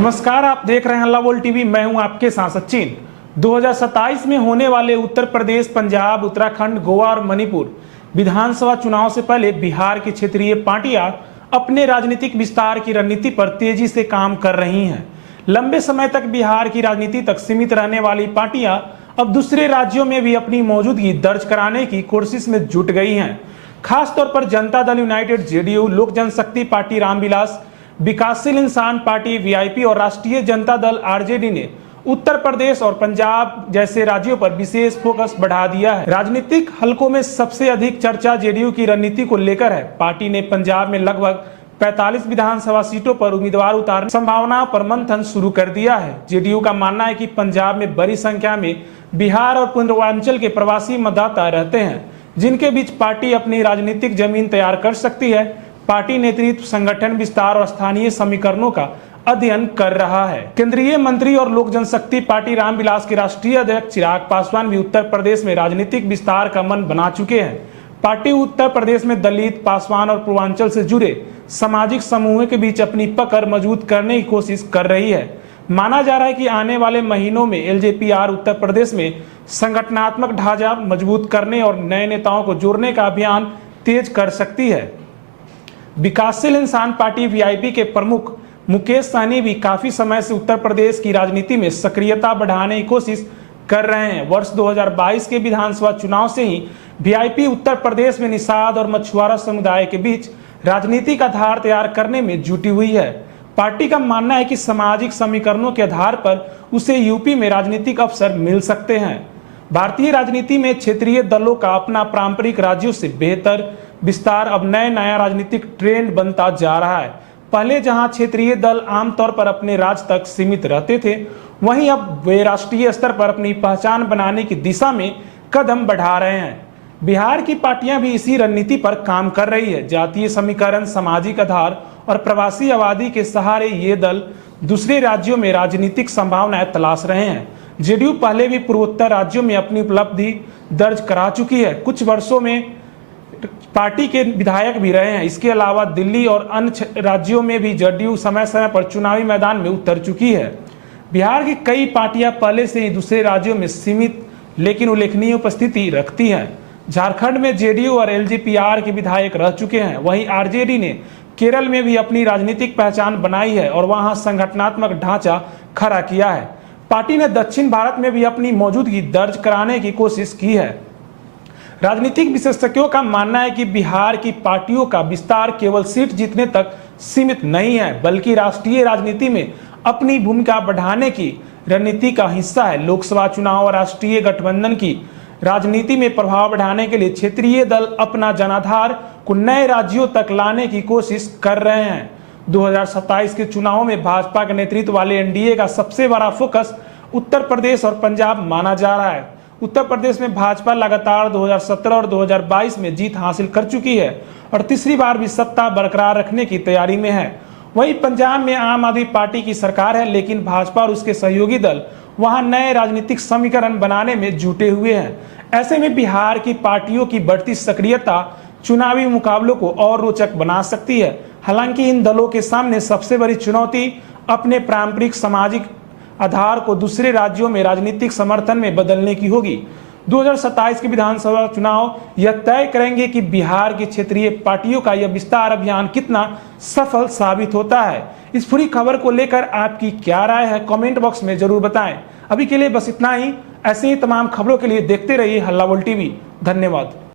नमस्कार, आप देख रहे हैं हल्ला बोल टीवी। मैं हूं आपके साथ सचिन। 2027 में होने वाले उत्तर प्रदेश, पंजाब, उत्तराखंड, गोवा और मणिपुर विधानसभा चुनाव से पहले बिहार की क्षेत्रीय पार्टियां अपने राजनीतिक विस्तार की रणनीति पर तेजी से काम कर रही हैं। लंबे समय तक बिहार की राजनीति तक सीमित रहने वाली पार्टियां अब दूसरे राज्यों में भी अपनी मौजूदगी दर्ज कराने की कोशिश में जुट गई हैं। खासतौर पर जनता दल यूनाइटेड, जेडीयू, लोक जनशक्ति पार्टी रामविलास, विकासशील इंसान पार्टी वीआईपी और राष्ट्रीय जनता दल आरजेडी ने उत्तर प्रदेश और पंजाब जैसे राज्यों पर विशेष फोकस बढ़ा दिया है। राजनीतिक हलकों में सबसे अधिक चर्चा जेडीयू की रणनीति को लेकर है। पार्टी ने पंजाब में लगभग 45 विधानसभा सीटों पर उम्मीदवार उतारने की संभावना पर मंथन शुरू कर दिया है। जेडीयू का मानना है कि पंजाब में बड़ी संख्या में बिहार और पूर्वांचल के प्रवासी मतदाता रहते हैं, जिनके बीच पार्टी अपनी राजनीतिक जमीन तैयार कर सकती है। पार्टी नेतृत्व संगठन विस्तार और स्थानीय समीकरणों का अध्ययन कर रहा है। केंद्रीय मंत्री और लोक जनशक्ति पार्टी रामविलास के राष्ट्रीय अध्यक्ष चिराग पासवान भी उत्तर प्रदेश में राजनीतिक विस्तार का मन बना चुके हैं। पार्टी उत्तर प्रदेश में दलित, पासवान और पूर्वांचल से जुड़े सामाजिक समूहों के बीच अपनी पकड़ मजबूत करने की कोशिश कर रही है। माना जा रहा है कि आने वाले महीनों में एलजेपीआर उत्तर प्रदेश में संगठनात्मक ढांचा मजबूत करने और नए नेताओं को जोड़ने का अभियान तेज कर सकती है। विकासशील इंसान पार्टी वीआईपी के प्रमुख मुकेश सहनी भी काफी समय से उत्तर प्रदेश की राजनीति में सक्रियता बढ़ाने की कोशिश कर रहे हैं। वर्ष 2022 के विधानसभा चुनाव से ही वीआईपी उत्तर प्रदेश में निषाद और मछुआरा समुदाय के बीच राजनीतिक आधार तैयार करने में जुटी हुई है। पार्टी का मानना है कि सामाजिक समीकरणों के आधार पर उसे यूपी में राजनीतिक अवसर मिल सकते हैं। भारतीय राजनीति में क्षेत्रीय दलों का अपना पारंपरिक राज्यों से बेहतर विस्तार अब नया राजनीतिक ट्रेंड बनता जा रहा है। पहले जहां क्षेत्रीय दल आमतौर पर अपने राज्य तक सीमित रहते थे, वहीं अब वे राष्ट्रीय स्तर पर अपनी पहचान बनाने की दिशा में कदम बढ़ा रहे हैं। बिहार की पार्टियां भी इसी रणनीति पर काम कर रही है। जातीय समीकरण, सामाजिक आधार और प्रवासी आबादी के सहारे ये दल दूसरे राज्यों में राजनीतिक संभावनाएं तलाश रहे हैं। जेडीयू पहले भी पूर्वोत्तर राज्यों में अपनी उपलब्धि दर्ज करा चुकी है। कुछ वर्षों में पार्टी के विधायक भी रहे हैं। इसके अलावा दिल्ली और अन्य राज्यों में भी जेडीयू समय समय पर चुनावी मैदान में उतर चुकी है। बिहार की कई पार्टियां पहले से ही दूसरे राज्यों में सीमित लेकिन उल्लेखनीय उपस्थिति रखती हैं। झारखंड में जेडीयू और एलजेपीआर के विधायक रह चुके हैं। वहीं आरजेडी ने केरल में भी अपनी राजनीतिक पहचान बनाई है और वहां संगठनात्मक ढांचा खड़ा किया है। पार्टी ने दक्षिण भारत में भी अपनी मौजूदगी दर्ज कराने की कोशिश की है। राजनीतिक विशेषज्ञों का मानना है कि बिहार की पार्टियों का विस्तार केवल सीट जीतने तक सीमित नहीं है, बल्कि राष्ट्रीय राजनीति में अपनी भूमिका बढ़ाने की रणनीति का हिस्सा है। लोकसभा चुनाव और राष्ट्रीय गठबंधन की राजनीति में प्रभाव बढ़ाने के लिए क्षेत्रीय दल अपना जनाधार को नए राज्यों तक लाने की कोशिश कर रहे हैं। 2027 के चुनावों में भाजपा के नेतृत्व वाले एनडीए का सबसे बड़ा फोकस उत्तर प्रदेश और पंजाब माना जा रहा है। उत्तर प्रदेश में भाजपा लगातार 2017 और 2022 में जीत हासिल कर चुकी है और तीसरी बार भी सत्ता बरकरार रखने की तैयारी में है। वहीं पंजाब में आम आदमी पार्टी की सरकार है, लेकिन भाजपा और उसके सहयोगी दल वहां नए राजनीतिक समीकरण बनाने में जुटे हुए हैं। ऐसे में बिहार की पार्टियों की बढ़ती सक्रियता चुनावी मुकाबलों को और रोचक बना सकती है। हालांकि इन दलों के सामने सबसे बड़ी चुनौती अपने पारंपरिक सामाजिक आधार को दूसरे राज्यों में राजनीतिक समर्थन में बदलने की होगी। 2027 के विधानसभा चुनाव यह तय करेंगे कि बिहार की क्षेत्रीय पार्टियों का यह विस्तार अभियान कितना सफल साबित होता है। इस पूरी खबर को लेकर आपकी क्या राय है, कमेंट बॉक्स में जरूर बताएं। अभी के लिए बस इतना ही। ऐसे ही तमाम खबरों के लिए देखते रहिए हल्ला बोल टीवी। धन्यवाद।